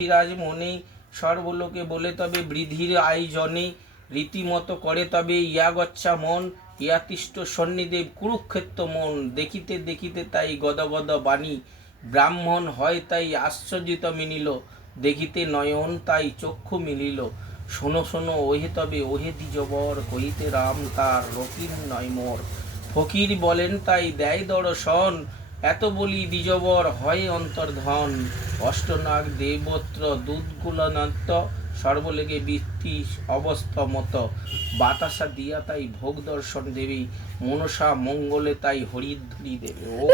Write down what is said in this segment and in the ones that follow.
বিরাজমণি সর্বলোকে বলে তবে বৃদ্ধির আয়োজনে রীতিমতো করে তবে ইয়াগচ্ছা মন ইয়াতিষ্ঠ সন্নিদেব কুরুক্ষেত্র মন দেখিতে দেখিতে তাই গদগদ বাণী ব্রাহ্মণ হয় তাই আশ্চর্যিত মিলিল দেখিতে নয়ন তাই চক্ষু মিলিল শোনো শোনো ওহে তবে ওহে দ্বিজবর কহিতে রাম তার রকির নয় মোর ফকির বলেন তাই দেয় দর্শন এত বলি দ্বিজবর হয় অন্তর্ধন অষ্টনাগ দেবত্র দুধগুলনাত্য সর্বলেগে বৃত্তি অবস্থা মত বাতাসা দিয়া তাই ভোগ দর্শন দেবে মনসা মঙ্গলে তাই হরিধ্বনি দেবে ও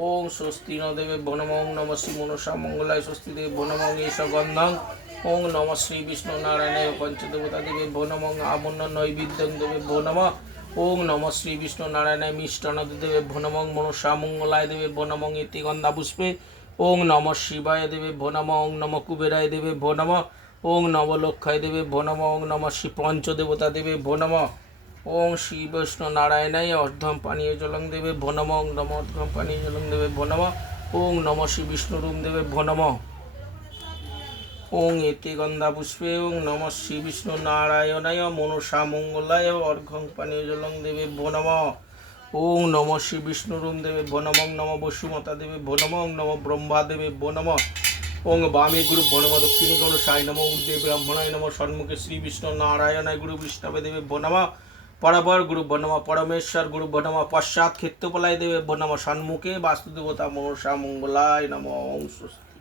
ওং স্বস্তি ন দেবে বনমং নম শ্রী মনসা মঙ্গলায় স্বস্তি দেবে বনমং এস গন্ধং ওং নম শ্রী বিষ্ণু নারায়ণায় পঞ্চদেবতা দেবে বনমং আমন্ন নৈবেদ্যং দেবে বনম ওং নম শ্রী বিষ্ণু নারায়ণায় মিষ্টান দেবে বনমং মনসা মঙ্গলায় দেবে বনমং এতে গন্ধা পুষ্পে ওং নম শিবায় দেবে বনম ওং নম কুবেরায় দেবে বনম ওং নবলক্ষায় দেবে বনম ওং নম শ্রী পঞ্চদেবতা দেবে বনম ওং শ্রী বৈষ্ণু নারায়ণায় অর্ধম পানীয় জলং দেবে বনম ওং নম অর্ধম পানীয় জলং দেবে বনম ওং নম শ্রী বিষ্ণুরূম দেবে বনম ওং এতে গন্ধা পুষ্পে ওং নম শ্রী বিষ্ণু নারায়ণায় মনসা মঙ্গলায় অর্ঘং পানীয় জলং দেবে বনম ওং নম শ্রী বিষ্ণুরূম দেবে বনম ওং নম বসুমতা দেবে বনম ওং নম ব্রহ্মা দেবে বনম ওং বামে গুরু বনম দক্ষিণী গণ সাই নম উর্দে ব্রাহ্মণায় নম সন্মুখে শ্রী বিষ্ণু নারায়ণায় গুরু বিষ্ণবে দেবে বনম পরবর গুরু বনমা পরমেশ্বর গুরু বনমা পশ্চাৎ ক্ষেত্রপলায় দেবে বনমা সন্মুখে বাস্তুদেবতা মনসা মঙ্গলায় নম ওং স্বস্তি।